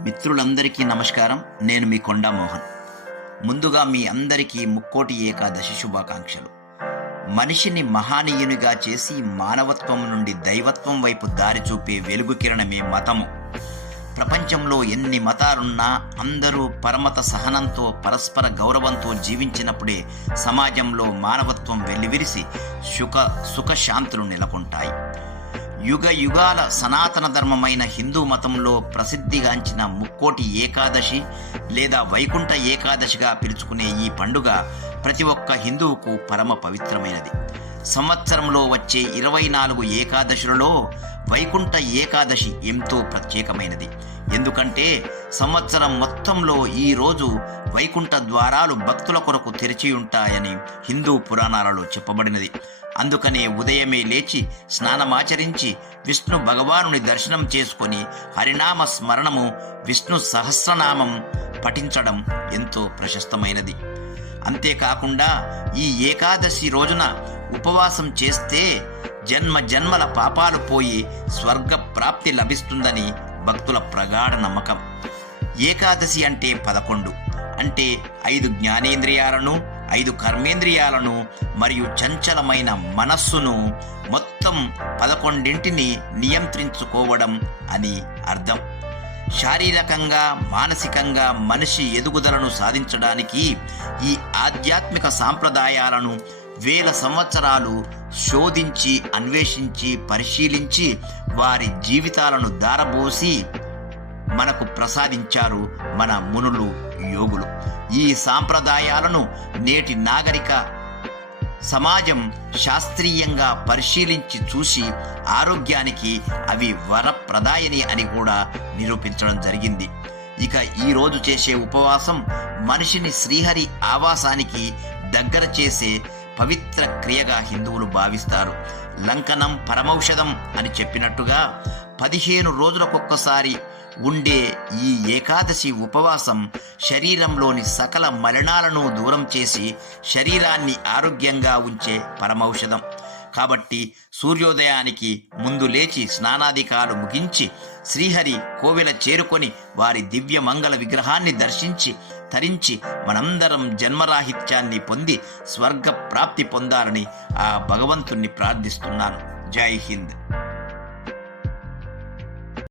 మిత్రులందరికీ నమస్కారం. నేను మీ కొండా మోహన్. ముందుగా మీ అందరికీ ముక్కోటి ఏకాదశి శుభాకాంక్షలు. మనిషిని మహానీయునిగా చేసి మానవత్వం నుండి దైవత్వం వైపు దారి చూపే వెలుగు కిరణమే మతము. ప్రపంచంలో ఎన్ని మతాలున్నా అందరూ పరమత సహనంతో పరస్పర గౌరవంతో జీవించినప్పుడే సమాజంలో మానవత్వం వెల్లివిరిసి సుఖ సుఖశాంతులు నెలకొంటాయి. యుగ యుగాల సనాతన ధర్మమైన హిందూ మతంలో ప్రసిద్ధిగాంచిన ముక్కోటి ఏకాదశి లేదా వైకుంఠ ఏకాదశిగా పిలుచుకునే ఈ పండుగ ప్రతి ఒక్క హిందువుకు పరమ పవిత్రమైనది. సంవత్సరంలో వచ్చే ఇరవై నాలుగు ఏకాదశులలో వైకుంఠ ఏకాదశి ఎంతో ప్రత్యేకమైనది. ఎందుకంటే సంవత్సరం మొత్తంలో ఈ రోజు వైకుంఠ ద్వారాలు భక్తుల కొరకు తెరిచి ఉంటాయని హిందూ పురాణాలలో చెప్పబడినది. అందుకనే ఉదయమే లేచి స్నానమాచరించి విష్ణు భగవానుని దర్శనం చేసుకొని హరినామ స్మరణము విష్ణు సహస్రనామం పఠించడం ఎంతో ప్రశస్తమైనది. అంతేకాకుండా ఈ ఏకాదశి రోజున ఉపవాసం చేస్తే జన్మ జన్మల పాపాలు పోయి స్వర్గ ప్రాప్తి లభిస్తుందని భక్తుల ప్రగాఢ నమ్మకం. ఏకాదశి అంటే పదకొండు. అంటే ఐదు జ్ఞానేంద్రియాలను ఐదు కర్మేంద్రియాలను మరియు చంచలమైన మనస్సును మొత్తం పదకొండింటిని నియంత్రించుకోవడం అని అర్థం. శారీరకంగా మానసికంగా మనిషి ఎదుగుదలను సాధించడానికి ఈ ఆధ్యాత్మిక సాంప్రదాయాలను వేల సంవత్సరాలు శోధించి అన్వేషించి పరిశీలించి వారి జీవితాలను దారబోసి మనకు ప్రసాదించారు మన మునులు యోగులు. ఈ సాంప్రదాయాలను నేటి నాగరిక సమాజం శాస్త్రీయంగా పరిశీలించి చూసి ఆరోగ్యానికి అవి వరప్రదాయని అని కూడా నిరూపించడం జరిగింది. ఇక ఈ రోజు చేసే ఉపవాసం మనిషిని శ్రీహరి ఆవాసానికి దగ్గర చేసే పవిత్ర క్రియగా హిందువులు భావిస్తారు. లంకనం పరమౌషధం అని చెప్పినట్టుగా పదిహేను రోజులకొక్కసారి ఉండే ఈ ఏకాదశి ఉపవాసం శరీరంలోని సకల మలినాలను దూరం చేసి శరీరాన్ని ఆరోగ్యంగా ఉంచే పరమౌషధం. కాబట్టి సూర్యోదయానికి ముందు లేచి స్నానాధికాలు ముగించి శ్రీహరి కోవెల చేరుకొని వారి దివ్య మంగళ విగ్రహాన్ని దర్శించి తరించి మనందరం జన్మరాహిత్యాన్ని పొంది స్వర్గ ప్రాప్తి పొందాలని ఆ భగవంతుణ్ణి ప్రార్థిస్తున్నాను. జై హింద్.